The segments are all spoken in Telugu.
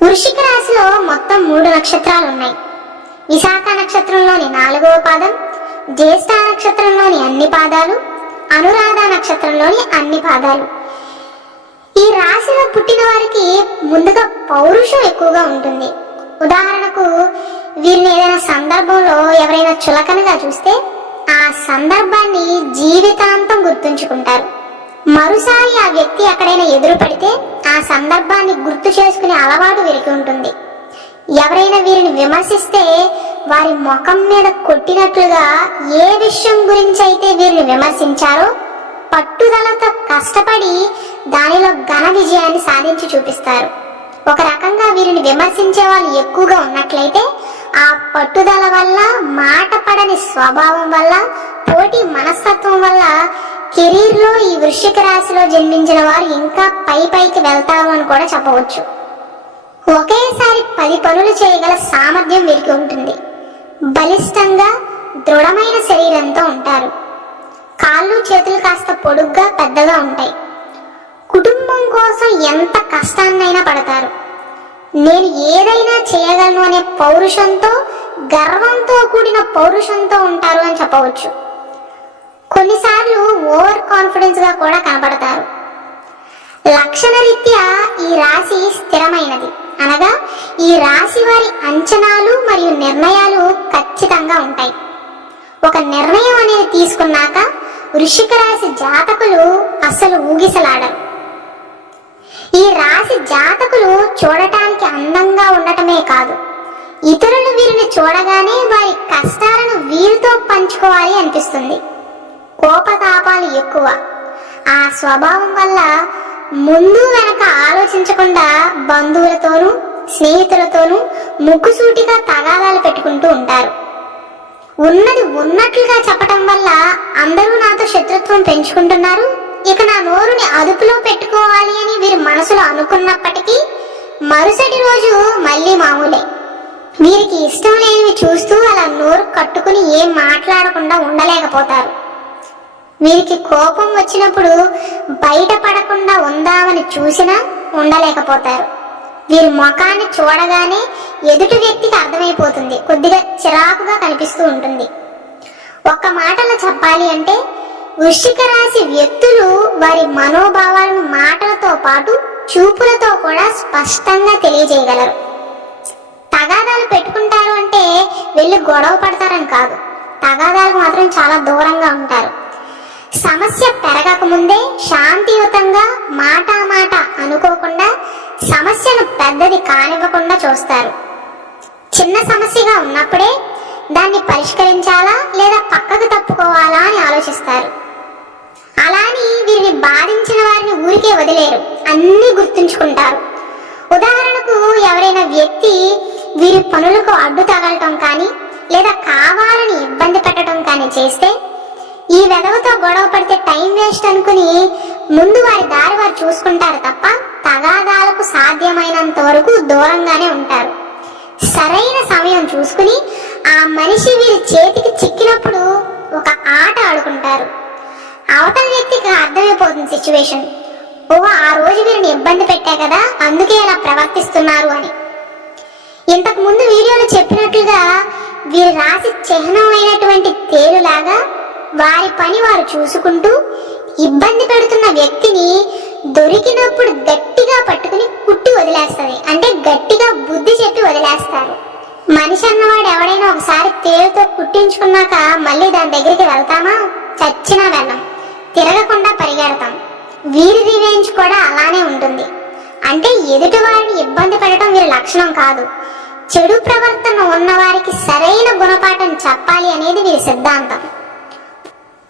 వృశ్చిక రాశిలో మొత్తం 3 నక్షత్రాలు ఉన్నాయి. విశాఖ నక్షత్రంలోని 4వ పాదం, జ్యేష్ఠ నక్షత్రంలోని అన్ని పాదాలు, అనురాధ నక్షత్రంలోని అన్ని పాదాలు. ఈ రాశిలో పుట్టిన వారికి ముందుగా పౌరుషం ఎక్కువగా ఉంటుంది. ఉదాహరణకు వీరిని ఏదైనా సందర్భంలో ఎవరైనా చులకనగా చూస్తే ఆ సందర్భాన్ని జీవితాంతం గుర్తుంచుకుంటారు. మరోసారి ఆ వ్యక్తి ఎక్కడైనా ఎదురు పడితే ఆ సందర్భాన్ని గుర్తు చేసుకునే అలవాటు వీరికి ఉంటుంది. ఎవరైనా వీరిని విమర్శిస్తే వారి ముఖం మీద కొట్టినట్లుగా ఏ విషయం గురించి అయితే వీరిని విమర్శించారో పట్టుదలతో కష్టపడి దానిలో ఘన విజయాన్ని సాధించి చూపిస్తారు. ఒక రకంగా వీరిని విమర్శించే వాళ్ళు ఎక్కువగా ఉన్నట్లయితే ఆ పట్టుదల వల్ల, మాట పడని స్వభావం వల్ల, పోటీ మనస్తత్వం వల్ల కెరీర్లో ఈ వృశ్చిక రాశిలో జన్మించిన వారు ఇంకా పైకి వెళ్తారు అని కూడా చెప్పవచ్చు. ఒకేసారి 10 పనులు చేయగల సామర్థ్యం వీరికి ఉంటుంది. బలిష్టంగా దృఢమైన శరీరంతో ఉంటారు. కాళ్ళు చేతులు కాస్త పొడుగ్గా పెద్దగా ఉంటాయి. కుటుంబం కోసం ఎంత కష్టాన్నైనా పడతారు. నేను ఏదైనా చేయగలను అనే పౌరుషంతో, గర్వంతో కూడిన పౌరుషంతో ఉంటారు అని చెప్పవచ్చు. కొన్నిసార్లు ఓవర్ కాన్ఫిడెన్స్ గా కూడా కనబడతారు. లక్షణరీత్యా ఈ రాశి స్థిరమైనది, అనగా ఈ రాశి వారి అంచనాలు మరియు నిర్ణయాలు ఖచ్చితంగా ఉంటాయి. ఒక నిర్ణయం అనేది తీసుకున్నాక వృశ్చిక రాశి జాతకులు అసలు ఊగిసలాడరు. ఈ రాశి జాతకులు చూడటానికి అందంగా ఉండటమే కాదు, ఇతరులు వీరిని చూడగానే వారి కష్టాలను వీరితో పంచుకోవాలి అనిపిస్తుంది. కోపతాపాలు ఎక్కువ. ఆ స్వభావం వల్ల ముందు వెనక ఆలోచించకుండా బంధువులతోనూ స్నేహితులతోనూ ముక్కుసూటిగా తగాదాలు పెట్టుకుంటూ ఉంటారు. ఉన్నది ఉన్నట్లుగా చెప్పటం వల్ల అందరూ నాతో శత్రుత్వం పెంచుకుంటున్నారు, ఇక నా నోరుని అదుపులో పెట్టుకోవాలి అని వీరి మనసులో అనుకున్నప్పటికీ మరుసటి రోజు మళ్ళీ మామూలే. వీరికి ఇష్టం లేనివి చూస్తూ అలా నోరు కట్టుకుని ఏం మాట్లాడకుండా ఉండలేకపోతారు. వీరికి కోపం వచ్చినప్పుడు బయటపడకుండా ఉందామని చూసినా ఉండలేకపోతారు. వీరి ముఖాన్ని చూడగానే ఎదుటి వ్యక్తికి అర్థమైపోతుంది, కొద్దిగా చిరాకుగా కనిపిస్తూ ఉంటుంది. ఒక్క మాటలో చెప్పాలి అంటే వృశ్చిక రాశి వ్యక్తులు వారి మనోభావాలను మాటలతో పాటు చూపులతో కూడా స్పష్టంగా తెలియజేయగలరు. తగాదాలు పెట్టుకుంటారు అంటే వెళ్ళి గొడవ పడతారని కాదు, తగాదాలకు మాత్రం చాలా దూరంగా ఉంటారు. సమస్య పెరగక ముందే శాంతియుతంగా మాట అనుకోకుండా సమస్యను పెద్దది కానివ్వకుండా చూస్తారు. చిన్న సమస్యగా ఉన్నప్పుడే దాన్ని పరిష్కరించాలా లేదా పక్కకు తప్పుకోవాలా అని ఆలోచిస్తారు. అలాని వీరిని బాధించిన వారిని ఊరికే వదిలేరు, అన్నీ గుర్తుంచుకుంటారు. ఉదాహరణకు ఎవరైనా వ్యక్తి వీరి పనులకు అడ్డు తగలటం కానీ లేదా కావాలని ఇబ్బంది పెట్టడం కానీ చేస్తే ఈ వెధవతో గొడవ పడితే టైం వేస్ట్ అనుకుని ముందు వారి దారి వారు చూసుకుంటారు తప్ప తగాదాలకు సాధ్యమైనంత వరకు దూరంగానే ఉంటారు. సరైన సమయం చూసుకుని ఆ మనిషి వీరి చేతికి చిక్కినప్పుడు ఒక ఆట ఆడుకుంటారు. అవతల వ్యక్తికి అర్థమైపోతుంది సిచ్యువేషన్, ఆ రోజు వీరిని ఇబ్బంది పెట్టా కదా అందుకే ఇలా ప్రవర్తిస్తున్నారు అని. ఇంతకు ముందు వీడియోలో చెప్పినట్లుగా వీరి రాశి చిహ్నమైనటువంటి తేలులాగా వారి పని వారు చూసుకుంటూ ఇబ్బంది పెడుతున్న వ్యక్తిని దొరికినప్పుడు గట్టిగా పట్టుకుని కుట్టి వదిలేస్తుంది, అంటే గట్టిగా బుద్ధి చెప్పి వదిలేస్తారు. మనిషి అన్నవాడు ఎవడైనా ఒకసారి తేలుతో కుట్టించుకున్నాక మళ్ళీ దాని దగ్గరికి వెళ్తామా? చచ్చినా వెళ్ళం, తిరగకుండా పరిగెడతాం. వీరి రివెంజ్ కూడా అలానే ఉంటుంది. అంటే ఎదుటి వారిని ఇబ్బంది పెట్టడం వీరి లక్షణం కాదు, చెడు ప్రవర్తన ఉన్నవారికి సరైన గుణపాఠం చెప్పాలి అనేది వీరి సిద్ధాంతం.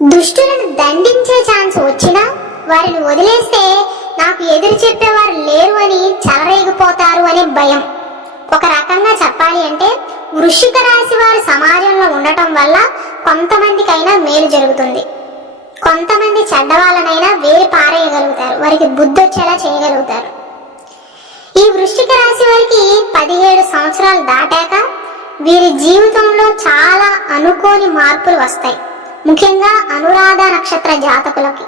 దుష్టులను దండించే ఛాన్స్ వచ్చినా వారిని వదిలేస్తే నాకు ఎదురు చెప్పేవారు లేరు అని చెలరేగిపోతారు అనే భయం. ఒక రకంగా చెప్పాలి అంటే వృశ్చిక రాశి వారు సమాజంలో ఉండటం వల్ల కొంతమందికైనా మేలు జరుగుతుంది, కొంతమంది చెడ్డవాళ్ళనైనా వేరి పారేయగలుగుతారు, వారికి బుద్ధి వచ్చేలా చేయగలుగుతారు. ఈ వృశ్చిక రాశి వారికి 17 సంవత్సరాలు దాటాక వీరి జీవితంలో చాలా అనుకోని మార్పులు వస్తాయి. ముఖ్యంగా అనురాధ నక్షత్ర జాతకులకి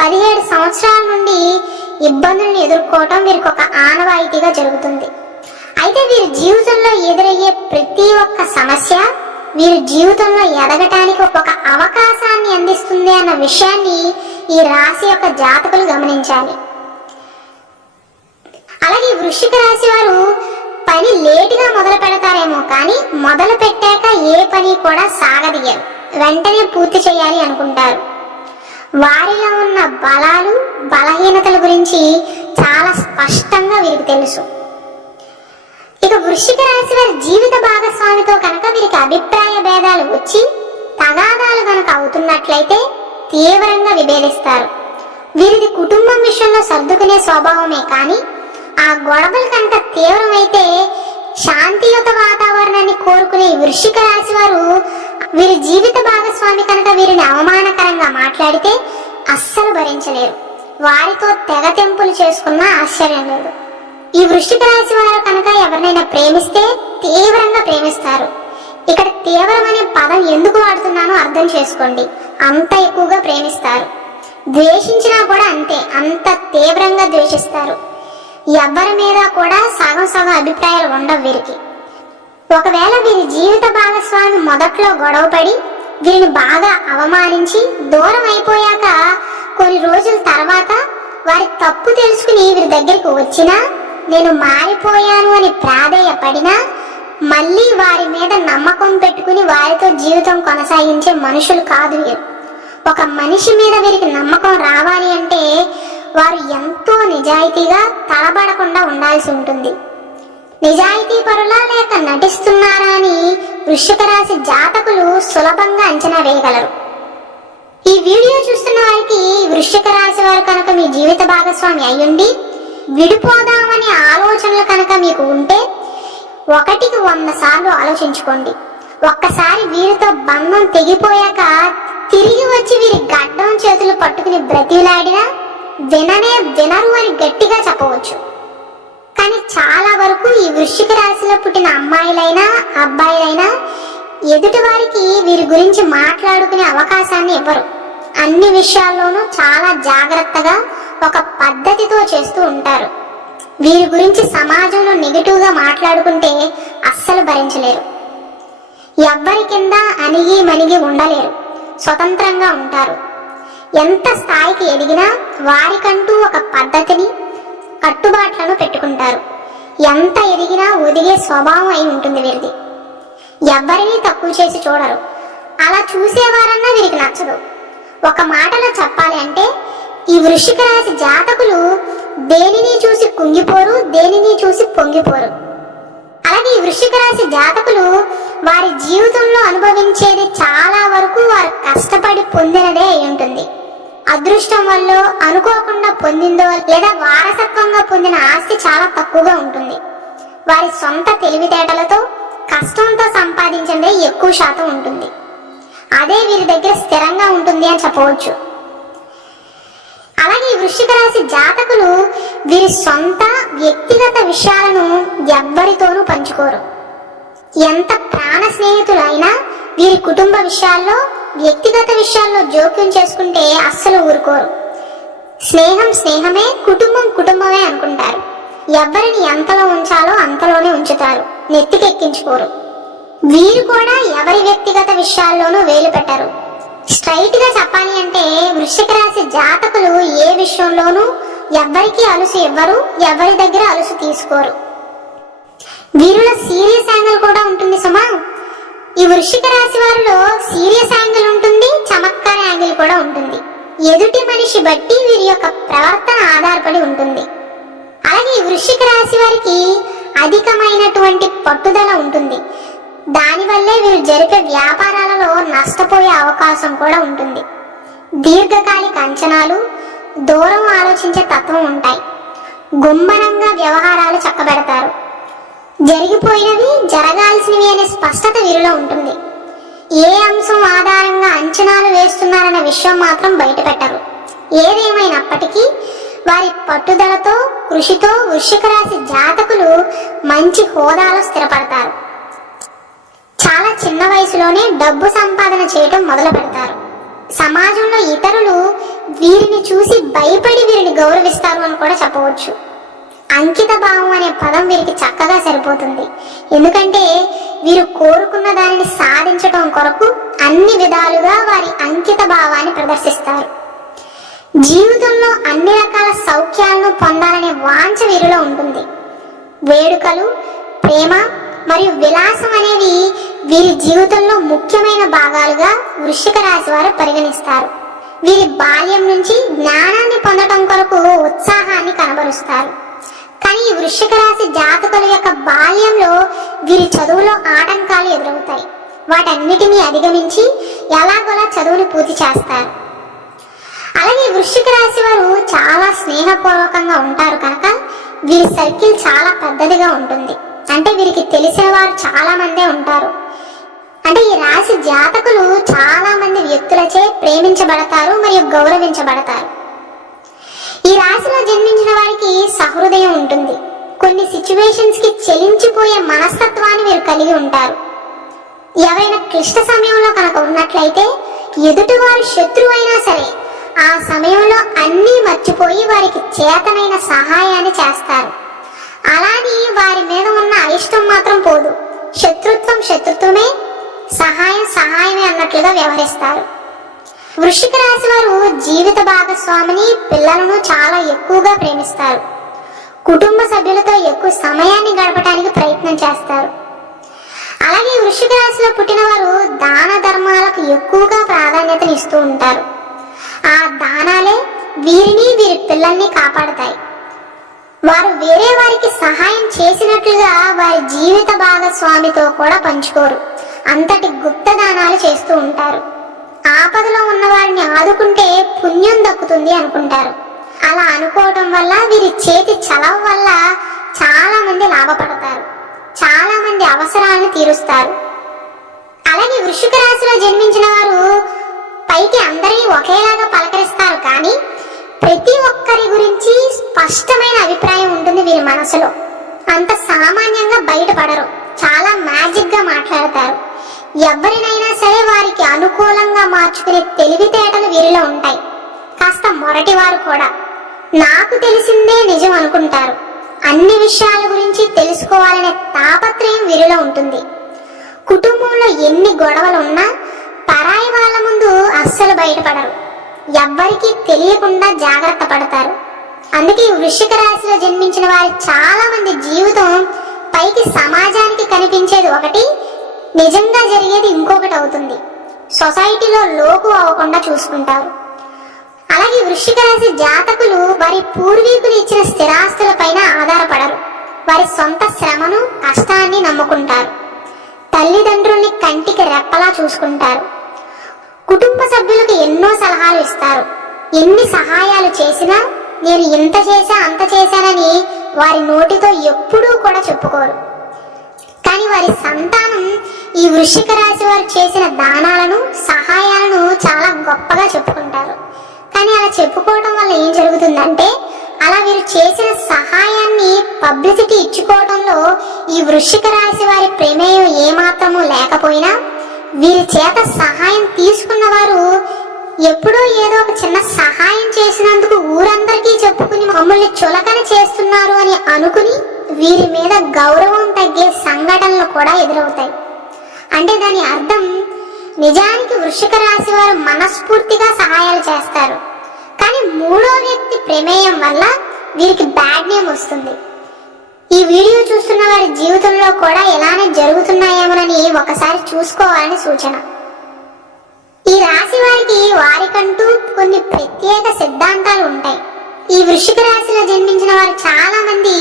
17 సంవత్సరాల నుండి ఇబ్బందులను ఎదుర్కోవటం వీరికి ఒక ఆనవాయితీగా జరుగుతుంది. అయితే వీరి జీవితంలో ఎదురయ్యే ప్రతి ఒక్క సమస్య వీరి జీవితంలో ఎదగటానికి ఒక అవకాశాన్ని అందిస్తుంది అన్న విషయాన్ని ఈ రాశి యొక్క జాతకులు గమనించాలి. అలాగే వృశ్చిక రాశి వారు పని లేటుగా మొదలు పెడతారేమో కానీ మొదలు పెట్టాక ఏ పని కూడా సాగదీయరు, వెంటనే పూర్తి చేయాలి అనుకుంటారు. వారిలో ఉన్న బలాలు బలహీనతల గురించి చాలా స్పష్టంగా వీరికి తెలుసు. ఇక వృశ్చిక రాశి వారి జీవిత భాగస్వామితో కనుక వీరికి అభిప్రాయ భేదాలు వచ్చి తగాదాలు కనుక అవుతున్నట్లయితే తీవ్రంగా విభేదిస్తారు. వీరిది కుటుంబం విషయంలో సర్దుకునే స్వభావమే కానీ ఆ గొడవలు కనుక తీవ్రమైతే శాంతియుత వాతావరణాన్ని కోరుకునే వృశ్చిక రాశి వారు వీరి జీవిత భాగస్వామి కనుక వీరిని అవమానకరంగా మాట్లాడితే అస్సలు భరించలేరు. వారితో తెగతెంపులు చేసుకున్నా ఆశ్చర్యం లేదు. ఈ వృశ్చిక రాశి వారు కనుక ఎవరినైనా ప్రేమిస్తే తీవ్రంగా ప్రేమిస్తారు. ఇక్కడ తీవ్రం అనే పదం ఎందుకు వాడుతున్నానో అర్థం చేసుకోండి. అంత ఎక్కువగా ప్రేమిస్తారు. ద్వేషించినా కూడా అంతే, అంత తీవ్రంగా ద్వేషిస్తారు. ఎవ్వరి మీద కూడా సగం సగం అభిప్రాయాలు ఉండవు వీరికి. ఒకవేళ వీరి జీవిత భాగస్వామి మొదట్లో గొడవపడి వీరిని బాగా అవమానించి దూరం అయిపోయాక కొన్ని రోజుల తర్వాత వారి తప్పు తెలుసుకుని వీరి దగ్గరికి వచ్చినా నేను మారిపోయాను అని ప్రాధేయపడినా మళ్ళీ వారి మీద నమ్మకం పెట్టుకుని వారితో జీవితం కొనసాగించే మనుషులు కాదు వీరు. ఒక మనిషి మీద వీరికి నమ్మకం రావాలి అంటే వారు ఎంతో నిజాయితీగా తలబడకుండా ఉండాల్సి ఉంటుంది. నిజాయితీ పరులా లేక నటిస్తున్నారా అని వృశ్చిక రాశి జాతకులు సులభంగా అంచనా వేయగలరు. ఈ వీడియో చూస్తున్న వారికి వృశ్చిక రాశి వారు కనుక మీ జీవిత భాగస్వామి అయ్యుండి విడిపోదామనే ఆలోచనలు కనుక మీకు ఉంటే 1కి 100 సార్లు ఆలోచించుకోండి. ఒక్కసారి వీరితో బంధం తెగిపోయాక తిరిగి వచ్చి వీరి గడ్డం చేతులు పట్టుకుని బ్రతిలాడినా వినరు అని గట్టిగా చెప్పవచ్చు. కానీ చాలా వరకు ఈ వృశ్చిక రాశిలో పుట్టిన అమ్మాయిలైనా అబ్బాయిలైనా ఎదుటి వారికి వీరి గురించి మాట్లాడుకునే అవకాశాన్ని ఇవ్వరు. అన్ని విషయాల్లోనూ చాలా జాగ్రత్తగా ఒక పద్ధతితో చేస్తూ ఉంటారు. వీరి గురించి సమాజంలో నెగిటివ్గా మాట్లాడుకుంటే అస్సలు భరించలేరు. ఎవ్వరి కింద అణిగి మణిగి ఉండలేరు, స్వతంత్రంగా ఉంటారు. ఎంత స్థాయికి ఎదిగినా వారికంటూ ఒక పద్ధతిని కట్టుబాట్లను పెట్టుకుంటారు. ఎంత ఎదిగినా ఒదిగే స్వభావం అయి ఉంటుంది వీరిది. ఎవ్వరినీ తక్కువ చేసి చూడరు. అలా చూసేవారన్నా వీరికి నచ్చదు. ఒక మాటలో చెప్పాలి అంటే ఈ వృశ్చిక రాశి జాతకులు దేనిని చూసి కుంగిపోరు, దేనిని చూసి పొంగిపోరు. అలాగే ఈ వృశ్చిక రాశి జాతకులు వారి జీవితంలో అనుభవించేది చాలా వరకు వారు కష్టపడి పొందినదే అయి ఉంటుంది. అదృష్టం వల్ల అనుకోకుండా పొందిందో లేదా వారసత్వంగా పొందిన ఆస్తి చాలా తక్కువగా ఉంటుంది. వారి సొంత తెలివితేటలతో కష్టంతో సంపాదించిందే ఎక్కువ శాతం ఉంటుంది. అదే వీరి దగ్గర స్థిరంగా ఉంటుంది అని చెప్పవచ్చు. అలాగే ఈ వృశ్చిక రాశి జాతకులు వీరి సొంత వ్యక్తిగత విషయాలను ఎవ్వరితోనూ పంచుకోరు. ఎంత ప్రాణ స్నేహితులైనా వీరి కుటుంబ విషయాల్లో వ్యక్తిగత విషయాల్లో జోక్యం చేసుకుంటే అస్సలు ఊరుకోరు. స్నేహం స్నేహమే, కుటుంబం కుటుంబమే అనుకుంటారు. ఎవరిని ఎంతలో ఉంచాలో అంతలోనే ఉంచుతారు, నెత్తికెక్కించుకోరు. వీరు కూడా ఎవరి వ్యక్తిగత విషయాల్లోనూ వేలు పెట్టరు. స్ట్రైట్ గా చెప్పాలి అంటే వృశ్చిక రాశి జాతకులు ఏ విషయంలోనూ ఎవ్వరికి అలుసు ఇవ్వరు, ఎవరి దగ్గర అలుసు తీసుకోరు. వీరిలో సీరియస్ యాంగిల్ కూడా ఉంటుంది సుమా. ఈ వృశ్చిక రాశి వారిలో సీరియస్ యాంగిల్ ఉంటుంది, చమత్కార యాంగిల్ కూడా ఉంటుంది. ఎదుటి మనిషి బట్టి వీరి యొక్క ప్రవర్తన ఆధారపడి ఉంటుంది. అలాగే ఈ వృశ్చిక రాశి వారికి అధికమైనటువంటి పట్టుదల ఉంటుంది. దానివల్లే వీరు జరిపే వ్యాపారాలలో నష్టపోయే అవకాశం కూడా ఉంటుంది. దీర్ఘకాలిక అంచనాలు, దూరం ఆలోచించే తత్వం ఉంటాయి. గుమ్మనంగా వ్యవహారాలు చక్కబెడతారు. జరిగిపోయినవి జరగాల్సినవి అనే స్పష్టత వీరిలో ఉంటుంది. ఏ అంశం ఆధారంగా అంచనాలు వేస్తున్నారనే విషయం మాత్రం బయటపెట్టరు. ఏదేమైనప్పటికీ వారి పట్టుదలతో, కృషితో వృశ్చిక రాశి జాతకులు మంచి హోదాలో స్థిరపడతారు. చాలా చిన్న వయసులోనే డబ్బు సంపాదన చేయటం మొదలు పెడతారు. సమాజంలో ఇతరులు వీరిని చూసి భయపడి వీరిని గౌరవిస్తారు అని కూడా చెప్పవచ్చు. అంకిత భావం అనే పదం వీరికి చక్కగా సరిపోతుంది. ఎందుకంటే వీరు కోరుకున్న దానిని సాధించటం కొరకు అన్ని విధాలుగా వారి అంకిత భావాన్ని ప్రదర్శిస్తారు. జీవితంలో అన్ని రకాల సౌఖ్యాలను పొందాలనే వాంఛ వీరిలో ఉంటుంది. వేడుకలు, ప్రేమ మరియు విలాసం అనేవి వీరి జీవితంలో ముఖ్యమైన భాగాలుగా వృశ్చిక రాశి వారు పరిగణిస్తారు. వీరి బాల్యం నుంచి జ్ఞానాన్ని పొందటం కొరకు ఉత్సాహాన్ని కనబరుస్తారు. కానీ ఈ వృశ్చిక రాశి జాతకుల యొక్క బాల్యంలో వీరి చదువులో ఆటంకాలు ఎదురవుతాయి. వాటన్నిటినీ అధిగమించి ఎలాగోలా చదువుని పూర్తి చేస్తారు. అలాగే వృశ్చిక రాశి వారు చాలా స్నేహపూర్వకంగా ఉంటారు కనుక వీరి సర్కిల్ చాలా పెద్దదిగా ఉంటుంది. అంటే వీరికి తెలిసిన వారు చాలా మందే ఉంటారు. అంటే ఈ రాశి జాతకులు చాలా మంది వ్యక్తులచే ప్రేమించబడతారు మరియు గౌరవించబడతారు. ఈ రాశిలో జన్మించిన వారికి సహృదయం ఉంటుంది. కొన్ని సిచ్యువేషన్స్ కి చెలించిపోయే మనస్తత్వాన్ని వీరు కలిగి ఉంటారు. ఎవరైనా క్లిష్ట సమయంలో కనుక ఉన్నట్లయితే ఎదుటివారు శత్రువు అయినా సరే ఆ సమయంలో అన్నీ మర్చిపోయి వారికి చేతనైన సహాయాన్ని చేస్తారు. అలాని వారి మీద ఉన్న అయిష్టం మాత్రం పోదు. శత్రుత్వం శత్రుత్వమే, సహాయం సహాయమే అన్నట్లుగా వ్యవహరిస్తారు. వృశ్చిక రాశి వారు జీవిత భాగస్వామిని, పిల్లలను చాలా ఎక్కువగా ప్రేమిస్తారు. కుటుంబ సభ్యులతో ఎక్కువ సమయాన్ని గడపడానికి ప్రయత్నం చేస్తారు. అలాగే వృశ్చిక రాశిలో పుట్టిన వారు దాన ధర్మాలకు ఎక్కువగా ప్రాధాన్యతను ఇస్తూ ఉంటారు. ఆ దానాలే వీరిని, వీరి పిల్లల్ని కాపాడతాయి. వారు వేరే వారికి సహాయం చేసినట్లుగా వారి జీవిత భాగస్వామితో కూడా పంచుకోరు. అంతటి గుప్త దానాలు చేస్తూ ఉంటారు. ఆపదలో ఉన్న వారిని ఆదుకుంటే పుణ్యం దక్కుతుంది అనుకుంటారు. అలా అనుకోవటం వల్ల వీరి చేతి చలవ వల్ల చాలా మంది లాభపడతారు. చాలా మంది అవసరాలను తీరుస్తారు. అలాగే వృశ్చిక రాశిలో జన్మించిన వారు పైకి అందరినీ ఒకేలాగా పలకరిస్తారు, కానీ ప్రతి ఒక్కరి గురించి స్పష్టమైన అభిప్రాయం ఉంటుంది వీరి మనసులో. అంత సామాన్యంగా బయటపడరు. చాలా మ్యాజిక్ గా మాట్లాడతారు. ఎవరినైనా సరే వారికి అనుకూలంగా మార్చుకునే తెలివితేటలు వీరిలో ఉంటాయి. కాస్త మొరటివారు కూడా. నాకు తెలిసిందే నిజం అనుకుంటారు. అన్ని విషయాల గురించి తెలుసుకోవాలనే తాపత్రయం వీరిలో ఉంటుంది. కుటుంబంలో ఎన్ని గొడవలు ఉన్నా పరాయి వాళ్ళ ముందు అస్సలు బయటపడరు. ఎవ్వరికీ తెలియకుండా జాగ్రత్త పడతారు. అందుకే వృశ్చిక రాశిలో జన్మించిన వారి చాలా మంది జీవితం పైకి సమాజానికి కనిపించేది ఒకటి, నిజంగా జరిగేది ఇంకొకటి అవుతుంది. సొసైటీలో లోకు అవ్వకుండా చూసుకుంటారు. అలాగే వృశ్చిక రాశి జాతకులు వారి పూర్వీకులు ఇచ్చిన స్థిరాస్తుల పైన ఆధారపడరు. వారి సొంత శ్రమను, కష్టాన్ని నమ్ముకుంటారు. తల్లిదండ్రుల్ని కంటికి రెప్పలా చూసుకుంటారు. కుటుంబ సభ్యులకు ఎన్నో సలహాలు ఇస్తారు. ఎన్ని సహాయాలు చేసినా నేను ఇంత చేశా అంత చేశానని వారి నోటితో ఎప్పుడూ కూడా చెప్పుకోరు. కానీ వారి సంతానం ఈ వృశ్చిక రాశి వారు చేసిన దానాలను, సహాయాలను చాలా గొప్పగా చెప్పుకుంటారు. కానీ అలా చెప్పుకోవడం వల్ల ఏం జరుగుతుందంటే, అలా వీరు చేసిన సహాయాన్ని పబ్లిసిటీ ఇచ్చుకోవడంలో ఈ వృశ్చిక రాశి వారి ప్రమేయం ఏమాత్రమూ లేకపోయినా వీరి చేత సహాయం తీసుకున్న వారు ఎప్పుడో ఏదో ఒక చిన్న సహాయం చేసినందుకు ఊరందరికీ చెప్పుకుని మమ్మల్ని చులకన చేస్తున్నారు అని అనుకుని వీరి మీద గౌరవం తగ్గే సంఘటనలు కూడా ఎదురవుతాయి. అంటే దాని అర్థం నిజానికి వృశ్చిక రాశి వారు మనస్ఫూర్తిగా సహాయాలు చేస్తారు, కానీ మూడో వ్యక్తి ప్రమేయం వల్ల వీరికి బ్యాడ్ నేమ్ వస్తుంది. ఈ వీడియో చూస్తున్న వారి జీవితంలో కూడా ఇలానే జరుగుతున్నాయేమోనని ఒకసారి చూసుకోవాలని సూచన. ఈ రాశి వారికి వారికంటూ కొన్ని ప్రత్యేక సిద్ధాంతాలు ఉంటాయి. ఈ వృశ్చిక రాశిలో జన్మించిన వారు చాలా మంది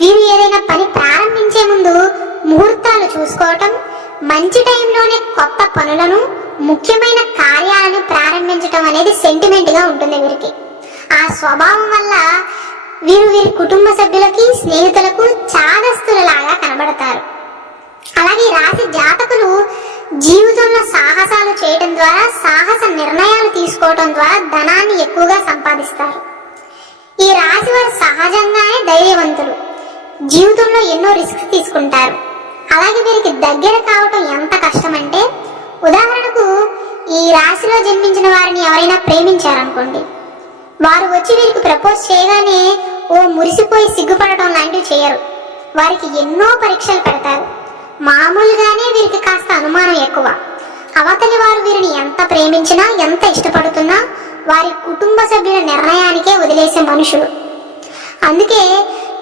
వీరు ఏదైనా పని ప్రారంభించే ముందు ముహూర్తాలు చూసుకోవటం, మంచి టైంలోనే కొత్త పనులను, ముఖ్యమైన కార్యాలను ప్రారంభించటం అనేది సెంటిమెంట్ గా ఉంటుంది వీరికి. ఆ స్వభావం వల్ల వీరు వీరి కుటుంబ సభ్యులకి, స్నేహితులకు చాదస్తులలాగా కనబడతారు. అలాగే రాశి జాతకులు జీవితంలో సాహసాలు చేయడం ద్వారా, సాహస నిర్ణయాలు తీసుకోవడం ద్వారా ధనాన్ని ఎక్కువగా సంపాదిస్తారు. ఈ రాశి వారు సహజంగానే ధైర్యవంతులు. జీవితంలో ఎన్నో రిస్క్ తీసుకుంటారు. అలాగే వీరికి దగ్గర కావటం ఎంత కష్టమంటే, ఉదాహరణకు ఈ రాశిలో జన్మించిన వారిని ఎవరైనా ప్రేమించారనుకోండి, వారు వచ్చి వీరికి ప్రపోజ్ చేయగానే ఓ మురిసిపోయి సిగ్గుపడటం లాంటివి చేయరు. వారికి ఎన్నో పరీక్షలు పెడతారు. మామూలుగానే వీరికి కాస్త అనుమానం ఎక్కువ. అవతలి వారు వీరిని ఎంత ప్రేమించినా, ఎంత ఇష్టపడుతున్నా వారి కుటుంబ సభ్యుల నిర్ణయానికే వదిలేసే మనుషులు. అందుకే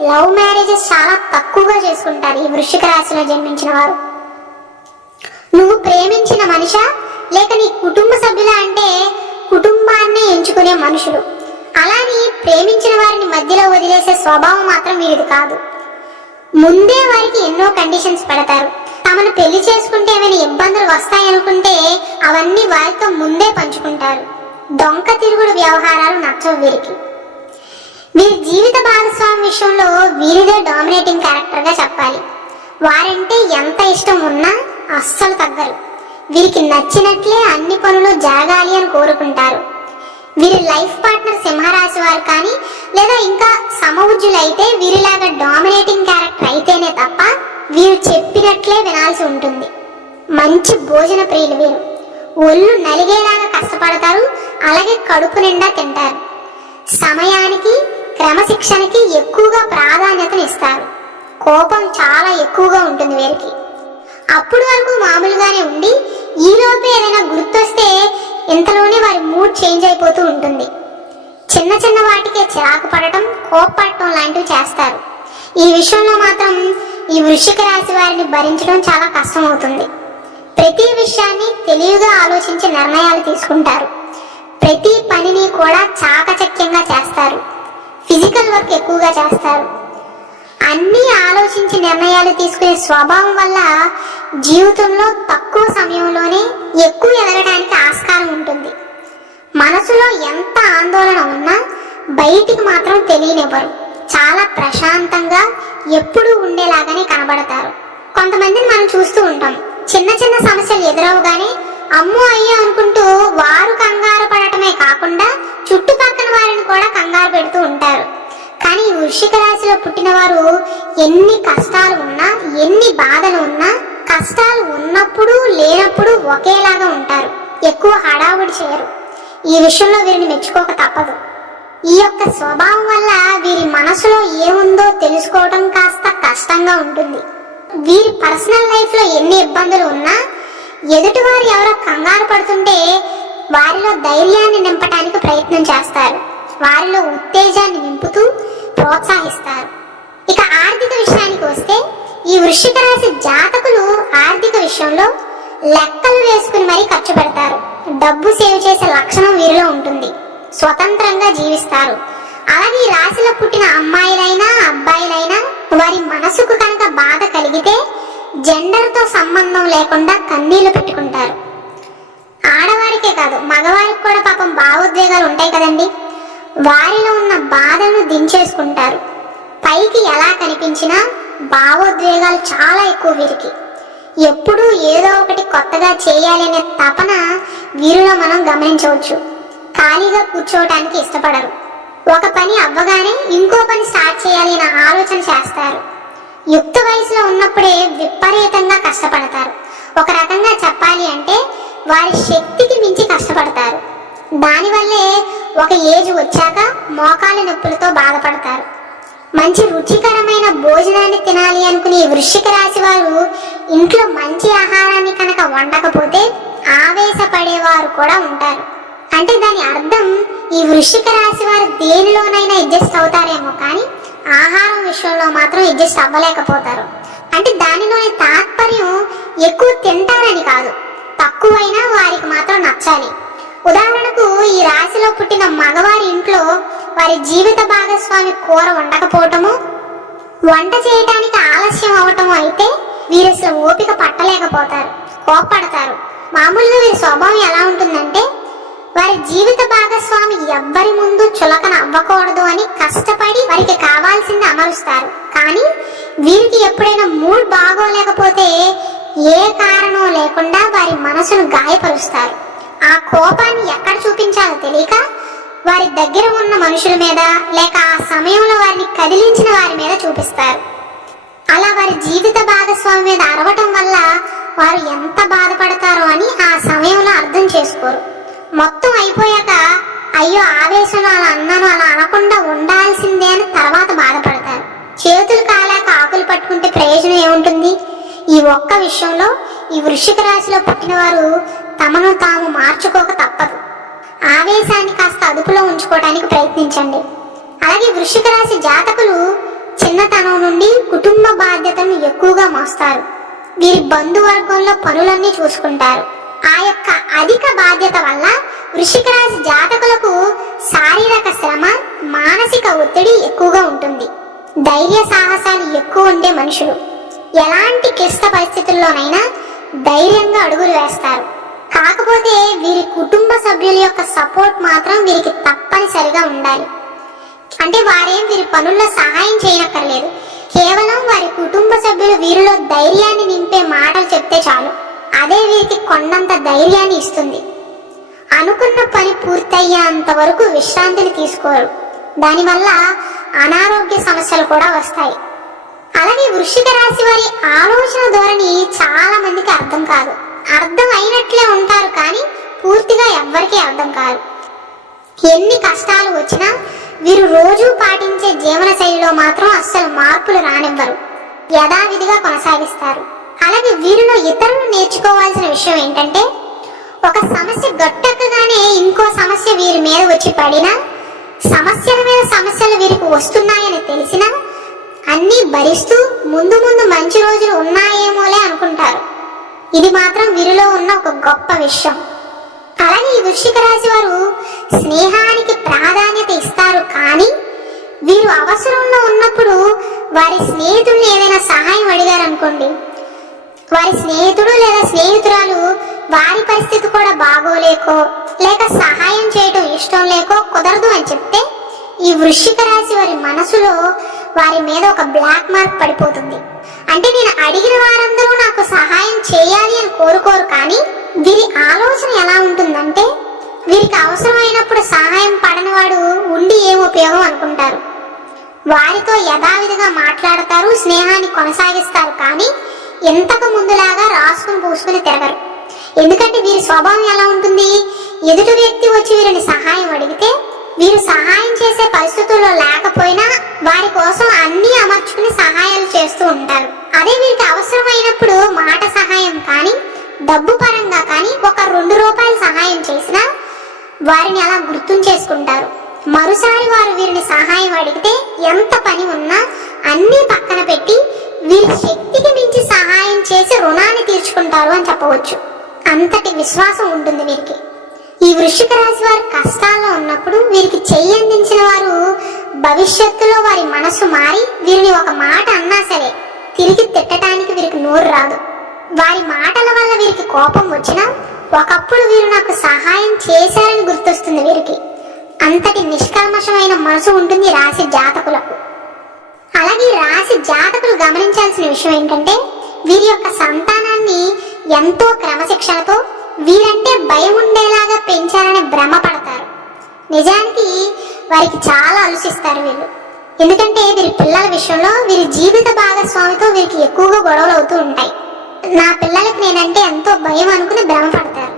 లవ్ మ్యారేజెస్ చాలా తక్కువగా చేసుకుంటారు ఈ వృశ్చిక రాశిలో జన్మించిన వారు. నువ్వు ప్రేమించిన మనిషా లేక నీ కుటుంబ సభ్యుల అంటే కుటుంబాన్నే ఎంచుకునే మనుషులు. అలాని ప్రేమించిన వారిని మధ్యలో వదిలేసే స్వభావం మాత్రం వీరిది కాదు. ముందే వారికి ఎన్నో కండిషన్స్ పెడతారు. తమను పెళ్లి చేసుకుంటే ఏమైనా ఇబ్బందులు వస్తాయనుకుంటే అవన్నీ వారితో ముందే పంచుకుంటారు. దొంగ తిరుగుడు వ్యవహారాలు నచ్చవు వీరికి. వీరి జీవిత భాగస్వామి విషయంలో వీరిదే డామినేటింగ్ క్యారెక్టర్ గా చెప్పాలి. వారంటే ఎంత ఇష్టం ఉన్నా అస్సలు తగ్గరు. వీరికి నచ్చినట్లే అన్ని పనులు జరగాలి అని కోరుకుంటారు. వీరి లైఫ్ పార్ట్నర్ సింహరాశి వారు కానీ లేదా ఇంకా సమవుజ్జులు అయితే వీరిలాగా డామినేటింగ్ క్యారెక్టర్ అయితేనే తప్ప వీరు చెప్పినట్లే వినాల్సి ఉంటుంది. మంచి భోజన ప్రియులు వీరు. ఒళ్ళు నలిగేలాగా కష్టపడతారు, అలాగే కడుపు నిండా తింటారు. సమయానికి క్రమశిక్షణకి ఎక్కువగా ప్రాధాన్యతనిస్తారు. కోపం చాలా ఎక్కువగా ఉంటుంది వీరికి. అప్పుడు వరకు మామూలుగానే ఉండి ఈలోపే ఏదైనా గుర్తొస్తే ఇంతలోనే వారి మూడ్ చేంజ్ అయిపోతూ ఉంటుంది. చిన్న చిన్న వాటికే చిరాకు పడటం, కోప్పడటం లాంటివి చేస్తారు. ఈ విషయంలో మాత్రం ఈ వృశ్చిక రాశి వారిని భరించడం చాలా కష్టం అవుతుంది. ప్రతి విషయాన్ని తెలివిగా ఆలోచించి నిర్ణయాలు తీసుకుంటారు. ప్రతి పనిని కూడా చాకచక్యంగా చేస్తారు. ఫిజికల్ వర్క్ ఎక్కువగా చేస్తారు. అన్నీ ఆలోచించి నిర్ణయాలు తీసుకునే స్వభావం వల్ల జీవితంలో తక్కువ సమయంలోనే ఎక్కువ ఎదగడానికి ఆస్కారం ఉంటుంది. మనసులో ఎంత ఆందోళన ఉన్నా బయటికి మాత్రం తెలియనివ్వరు. చాలా ప్రశాంతంగా ఎప్పుడూ ఉండేలాగానే కనబడతారు. కొంతమందిని మనం చూస్తూ ఉంటాం, చిన్న చిన్న సమస్యలు ఎదురవగానే అమ్మో అయ్యో అనుకుంటూ వారు కంగారు పడటమే కాకుండా చుట్టుపక్కల వారిని కూడా కంగారు పెడుతూ ఉంటారు. కానీ ఈ వృశ్చిక రాశిలో పుట్టిన వారు ఎన్ని కష్టాలు ఉన్నా, ఎన్ని బాధలు ఉన్నా, కష్టాలు ఉన్నప్పుడు లేనప్పుడు ఒకేలాగా ఉంటారు. ఎక్కువ హడావుడి చేయరు. ఈ విషయంలో వీరిని మెచ్చుకోక తప్పదు. ఈ యొక్క స్వభావం వల్ల వీరి మనసులో ఏముందో తెలుసుకోవడం కాస్త కష్టంగా ఉంటుంది. వీరి పర్సనల్ లైఫ్ లో ఎన్ని ఇబ్బందులు ఉన్నా ఎదుటి వారు ఎవరో కంగారు పడుతుంటే వారిలో ధైర్యాన్ని నింపడానికి ప్రయత్నం చేస్తారు. వారిలో ఉత్తేజాన్ని నింపుతూ ప్రోత్సహిస్తారు. ఇక ఆర్థిక విషయానికి వస్తే ఈ వృశ్చిక రాశి జాతకులు ఆర్థిక విషయంలో లెక్కలు వేసుకుని మరీ ఖర్చు పెడతారు. డబ్బు సేవ్ చేసే లక్షణం వీరిలో ఉంటుంది. స్వతంత్రంగా జీవిస్తారు. అలాగే ఈ రాశిలో పుట్టిన అమ్మాయిలైనా అబ్బాయిలైనా వారి మనసుకు కనుక బాధ కలిగితే జెండర్తో సంబంధం లేకుండా కన్నీళ్లు పెట్టుకుంటారు. ఆడవారికే కాదు మగవారికి కూడా పాపం భావోద్వేగాలు ఉంటాయి కదండి. వారిలో ఉన్న బాధను దించేసుకుంటారు. పైకి ఎలా కనిపించినా భావోద్వేగాలు చాలా ఎక్కువ వీరికి. ఎప్పుడూ ఏదో ఒకటి కొత్తగా చేయాలి అనే తపన వీరిలో మనం గమనించవచ్చు. ఖాళీగా కూర్చోవటానికి ఇష్టపడరు. ఒక పని అవ్వగానే ఇంకో పని స్టార్ట్ చేయాలి అనే ఆలోచన చేస్తారు. యుక్త వయసులో ఉన్నప్పుడే విపరీతంగా కష్టపడతారు. ఒక రకంగా చెప్పాలి అంటే వారి శక్తికి మించి కష్టపడతారు. దానివల్లే ఒక ఏజ్ వచ్చాక మోకాలి నొప్పులతో బాధపడతారు. మంచి రుచికరమైన భోజనాన్ని తినాలి అనుకునే వృశ్చిక రాశి వారు ఇంట్లో మంచి ఆహారాన్ని కనుక వండకపోతే ఆవేశపడేవారు కూడా ఉంటారు. అంటే దాని అర్థం ఈ వృశ్చిక రాశి వారు దేనిలోనైనా అడ్జస్ట్ అవుతారేమో కానీ ఆహారం విషయంలో మాత్రం అడ్జస్ట్ అవ్వలేకపోతారు. అంటే దానిలోని తాత్పర్యం ఎక్కువ తింటారని కాదు, తక్కువైనా వారికి మాత్రం నచ్చాలి. ఉదాహరణకు ఈ రాశిలో పుట్టిన మగవారి ఇంట్లో వారి జీవిత భాగస్వామి కూర వండకపోవటము, వంట చేయటానికి ఆలస్యం అవటము అయితే వీరు అసలు ఓపిక పట్టలేకపోతారు, కోప్పడతారు. మామూలుగా వీరి స్వభావం ఎలా ఉంటుందంటే వారి జీవిత భాగస్వామి ఎవ్వరి ముందు చులకన అవ్వకూడదు అని కష్టపడి వారికి కావాల్సింది అమరుస్తారు. కానీ వీరికి ఎప్పుడైనా మూడ్ బాగోలేకపోతే ఏ కారణం లేకుండా వారి మనసును గాయపరుస్తారు. ఆ కోపాన్ని ఎక్కడ చూపించాలో తెలియక వారి దగ్గర ఉన్న మనుషుల మీద లేక ఆ సమయంలో వారిని కదిలించిన వారి మీద చూపిస్తారు. అలా వారి జీవిత భాగస్వామి మీద అరవటం వల్ల వారు ఎంత బాధపడతారో అని ఆ సమయంలో అర్థం చేసుకోరు. మొత్తం అయిపోయాక అయ్యో ఆవేశంలో అలా అన్నాను, అలా అనకుండా ఉండాల్సిందే అని తర్వాత బాధపడతారు. చేతులు కాలాక ఆకులు పట్టుకుంటే ప్రయోజనం ఏముంటుంది? ఈ ఒక్క విషయంలో ఈ వృశ్చిక రాశిలో పుట్టిన వారు తమను తాము మార్చుకోక తప్పదు. ఆవేశాన్ని కాస్త అదుపులో ఉంచుకోవడానికి ప్రయత్నించండి. అలాగే వృశ్చిక రాశి జాతకులు చిన్నతనం నుండి కుటుంబ బాధ్యతను ఎక్కువగా మోస్తారు. వీరి బంధువర్గంలో పనులన్నీ చూసుకుంటారు. ఆ యొక్క అధిక బాధ్యత వల్ల వృశ్చిక రాశి జాతకులకు శారీరక శ్రమ, మానసిక ఒత్తిడి ఎక్కువగా ఉంటుంది. ధైర్య సాహసాలు ఎక్కువ ఉండే మనుషులు ఎలాంటి క్లిష్ట పరిస్థితుల్లోనైనా ధైర్యంగా అడుగులు వేస్తారు. కాకపోతే వీరి కుటుంబ సభ్యుల యొక్క సపోర్ట్ మాత్రం వీరికి తప్పనిసరిగా ఉండాలి. అంటే వారేం వీరి పనుల్లో సహాయం చేయనక్కర్లేదు. కేవలం వారి కుటుంబ సభ్యులు వీరిలో ధైర్యాన్ని నింపే మాటలు చెప్తే చాలు. అదే వీరికి కొండంత ధైర్యాన్ని ఇస్తుంది. అనుకున్న పని పూర్తయ్యేంత వరకు విశ్రాంతిని తీసుకోరు. దానివల్ల అనారోగ్య సమస్యలు కూడా వస్తాయి. అలాగే వృశ్చిక రాశి వారి ఆలోచన ధోరణి చాలా మందికి అర్థం కాదు. అర్థం అయినట్లే ఉంటారు, కానీ పూర్తిగా ఎవ్వరికీ అర్థం కాదు. ఎన్ని కష్టాలు వచ్చినా వీరు రోజు పాటించే జీవన శైలిలో మాత్రం అస్సలు మార్పులు రానివ్వరు. యథావిధిగా కొనసాగిస్తారు. అలాగే వీరిలో ఇతరులు నేర్చుకోవాల్సిన విషయం ఏంటంటే, ఒక సమస్య గట్టెక్కగానే ఇంకో సమస్య వీరి మీద వచ్చి పడినా, సమస్యల మీద సమస్యలు వీరికి వస్తున్నాయని తెలిసినా అన్నీ భరిస్తూ ముందు ముందు మంచి రోజులు ఉన్నాయేమోలే అనుకుంటారు. ఇది మాత్రం వీరిలో ఉన్న ఒక గొప్ప విషయం. అలాగే ఈ వృశ్చిక రాశి వారు స్నేహానికి ప్రాధాన్యత ఇస్తారు, కానీ వీరు అవసరంలో ఉన్నప్పుడు వారి స్నేహితుల్ని ఏదైనా సహాయం అడిగారనుకోండి, వారి స్నేహితుడు లేదా స్నేహితురాలు వారి పరిస్థితి కూడా బాగోలేకో లేక సహాయం చేయడం ఇష్టం లేకో కుదరదు అని చెప్తే, ఈ వృశ్చిక రాశి వారి మనసులో వారి మీద ఒక బ్లాక్ మార్క్ పడిపోతుంది. అంటే నేను అడిగిన వారందరూ నాకు సహాయం చేయాలి అని కోరుకోరు, కానీ వీరి ఆలోచన ఎలా ఉంటుందంటే, వీరికి అవసరమైనప్పుడు సహాయం పడని వాడు ఉండి ఏం ఉపయోగం అనుకుంటారు. వారితో యథావిధిగా మాట్లాడతారు, స్నేహాన్ని కొనసాగిస్తారు, కానీ ఎంతకు ముందులాగా రాసుకుని పూసుకుని తిరగరు. ఎందుకంటే వీరి స్వభావం ఎలా ఉంటుంది, ఎదుటి వ్యక్తి వచ్చి వీరిని సహాయం అడిగితే వీరు సహాయం చేసే పరిస్థితుల్లో లేకపోయినా వారి కోసం అన్ని అమర్చుకుని సహాయాలు చేస్తూ ఉంటారు. అదే వీరికి అవసరమైనప్పుడు మాట సహాయం కానీ డబ్బు పరంగా కానీ ఒక 2 రూపాయలు సహాయం చేసినా వారిని అలా గుర్తుంచేసుకుంటారు. మరోసారి వారు వీరిని సహాయం అడిగితే ఎంత పని ఉన్నా అన్ని పక్కన పెట్టి వీరి శక్తికి మించి సహాయం చేసి రుణాన్ని తీర్చుకుంటారు అని చెప్పవచ్చు. అంతటి విశ్వాసం ఉంటుంది వీరికి. ఈ వృశ్చిక రాశి వారి కష్టాల్లో ఉన్నప్పుడు వీరికి చెయ్యి అందించిన వారు భవిష్యత్తులో వారి మనసు మారి వీరిని ఒక మాట అన్నా సరే తిరిగి తిట్టడానికి వీరికి నోరు రాదు. వారి మాటల వల్ల వీరికి కోపం వచ్చినా ఒకప్పుడు వీరు నాకు సహాయం చేశారని గుర్తొస్తుంది వీరికి. అంతటి నిష్కల్మషమైన మనసు ఉంటుంది రాశి జాతకులకు. అలాగే రాశి జాతకులు గమనించాల్సిన విషయం ఏంటంటే, వీరి యొక్క సంతానాన్ని ఎంతో క్రమశిక్షణతో వీరంటే భయం ఉండేలాగా పెంచాలని భ్రమపడతారు. నిజానికి వారికి చాలా ఆలోచిస్తారు వీళ్ళు. ఎందుకంటే వీరి పిల్లల విషయంలో వీరి జీవిత భాగస్వామితో వీరికి ఎక్కువగా గొడవలు అవుతూ ఉంటాయి. నా పిల్లలకి నేనంటే ఎంతో భయం అనుకుని భ్రమపడతారు.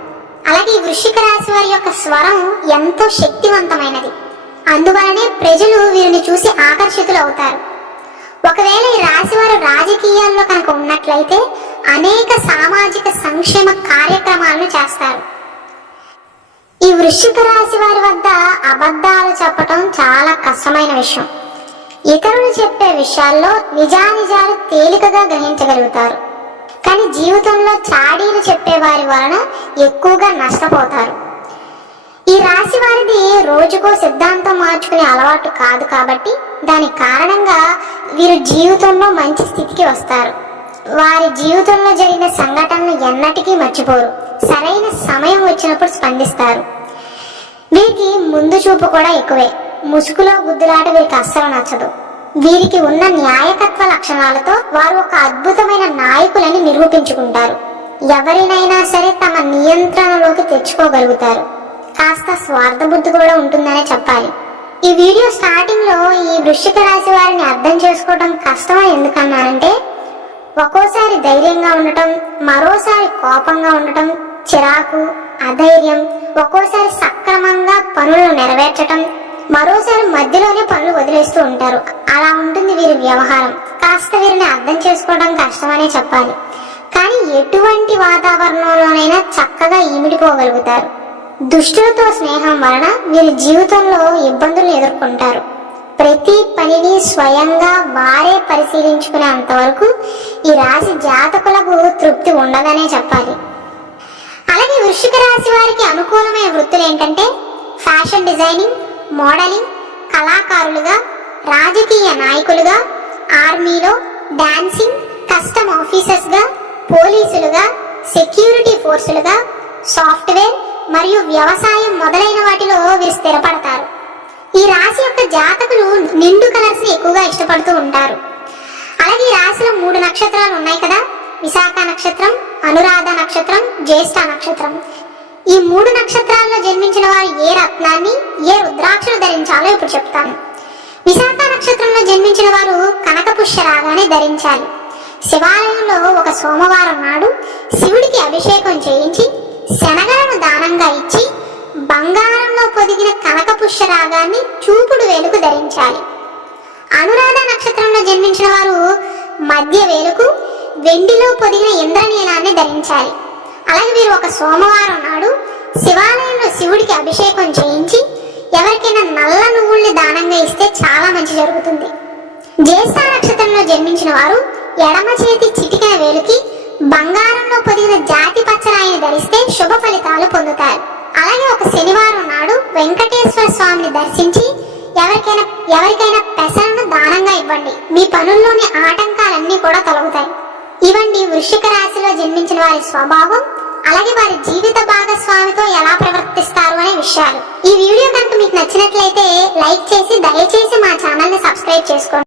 అలాగే ఈ వృశ్చిక రాశి వారి యొక్క స్వరం ఎంతో శక్తివంతమైనది. అందువలనే ప్రజలు వీరిని చూసి ఆకర్షితులు అవుతారు. ఒకవేళ ఈ రాశి వారు రాజకీయాల్లో కనుక ఉన్నట్లయితే అనేక సామాజిక సంక్షేమ కార్యక్రమాలను చేస్తారు. ఈ వృశ్చిక రాశి వారి వద్ద అబద్ధాలు చెప్పటం చాలా కష్టమైన విషయం. ఇతరులు చెప్పే విషయాల్లో నిజానిజాలు తేలికగా గ్రహించగలుగుతారు, కానీ జీవితంలో చాడీలు చెప్పే వారి వలన ఎక్కువగా నష్టపోతారు. ఈ రాశి వారిది రోజుకో సిద్ధాంతం మార్చుకునే అలవాటు కాదు, కాబట్టి దాని కారణంగా వీరు జీవితంలో మంచి స్థితికి వస్తారు. వారి జీవితంలో జరిగిన సంఘటనలు ఎన్నటికీ మర్చిపోరు. సరైన సమయం వచ్చినప్పుడు స్పందిస్తారు. వీరికి ముందు చూపు కూడా ఎక్కువే. ముసుగులో గుద్దులాట వీరికి అస్సలు నచ్చదు. వీరికి ఉన్న న్యాయకత్వ లక్షణాలతో వారు ఒక అద్భుతమైన నాయకులని నిరూపించుకుంటారు. ఎవరినైనా సరే తమ నియంత్రణలోకి తెచ్చుకోగలుగుతారు. కాస్త స్వార్థ బుద్ధి కూడా ఉంటుందనే చెప్పాలి. ఈ వీడియో స్టార్టింగ్ లో ఈ వృశ్చిక రాశి వారిని అర్థం చేసుకోవడం కష్టమని ఎందుకన్నానంటే, ఒక్కోసారి ధైర్యంగా ఉండటం, మరోసారి కోపంగా ఉండటం, చిరాకు, అధైర్యం, ఒక్కోసారి సక్రమంగా పనులను నెరవేర్చటం, మరోసారి మధ్యలోనే పనులు వదిలేస్తూ ఉంటారు. అలా ఉంటుంది వీరి వ్యవహారం. కాస్త వీరిని అర్థం చేసుకోవడం కష్టమనే చెప్పాలి. కానీ ఎటువంటి వాతావరణంలోనైనా చక్కగా ఇమిడిపోగలుగుతారు. దుష్టులతో స్నేహం వలన వీరి జీవితంలో ఇబ్బందులు ఎదుర్కొంటారు. ప్రతి పనిని స్వయంగా వారే పరిశీలించుకునేంత వరకు ఈ రాశి జాతకులకు తృప్తి ఉండదనే చెప్పాలి. అలాగే వృశ్చిక రాశి వారికి అనుకూలమైన వృత్తులు ఏంటంటే ఫ్యాషన్ డిజైనింగ్, మోడలింగ్, కళాకారులుగా, రాజకీయ నాయకులుగా, ఆర్మీలో, డాన్సింగ్, కస్టమ్ ఆఫీసర్స్గా, పోలీసులుగా, సెక్యూరిటీ ఫోర్సులుగా, సాఫ్ట్వేర్ మరియు వ్యవసాయం మొదలైన వాటిలో వీరు స్థిరపడతారు. ఈ రాశి యొక్క జాతకులు నిండు కలర్స్ ని ఎక్కువగా ఇష్టపడుతూ ఉంటారు. అలాగే ఈ రాశిలో 3 నక్షత్రాలు ఉన్నాయి కదా, విశాఖ నక్షత్రం, అనురాధ నక్షత్రం, జ్యేష్ఠ నక్షత్రం. ఈ 3 నక్షత్రాల్లో జన్మించిన వారు ఏ రత్నాన్ని, ఏ రుద్రాక్షలు ధరించాలో ఇప్పుడు చెప్తాను. విశాఖ నక్షత్రంలో జన్మించిన వారు కనక పుష్యరాగాన్ని ధరించాలి. శివాలయంలో ఒక సోమవారం నాడు శివుడికి అభిషేకం చేయించి శనగలను దానంగా ఇచ్చి బంగారంలో పొదిగిన కనక పుష్యరాగాన్ని చూపుడు వేలుకు ధరించాలి. అనురాధ నక్షత్రంలో జన్మించిన వారు మధ్య వేలుకు వెండిలో పొదిగిన ఇంద్రనీలాన్ని ధరించాలి. అలాగే వీరు ఒక సోమవారం నాడు శివాలయంలో శివుడికి అభిషేకం చేయించి ఎవరికైనా నల్ల నువ్వుల్ని దానంగా ఇస్తే చాలా మంచి జరుగుతుంది. జ్యేష్ఠ నక్షత్రంలో జన్మించిన వారు ఎడమ చేతి చిటికెన వేలుకి బంగారంలో పొదిగిన జాతి పచ్చరాయిని ధరిస్తే శుభ ఫలితాలు పొందుతారు. అలాగే ఒక శనివారం నాడు వెంకటేశ్వర స్వామిని దర్శించి ఎవరికైనా పెసలను దానంగా ఇవ్వండి. మీ పనుల్లోని ఆటంకాలన్నీ కూడా తొలగుతాయి. ఇవండి వృశ్చిక రాశిలో జన్మించిన వారి స్వభావం, అలాగే వారి జీవిత భాగస్వామితో ఎలా ప్రవర్తిస్తారు అనే విషయాలు. ఈ వీడియో కనుక మీకు నచ్చినట్లయితే లైక్ చేసి దయచేసి మా ఛానల్ ని సబ్స్క్రైబ్ చేసుకోండి.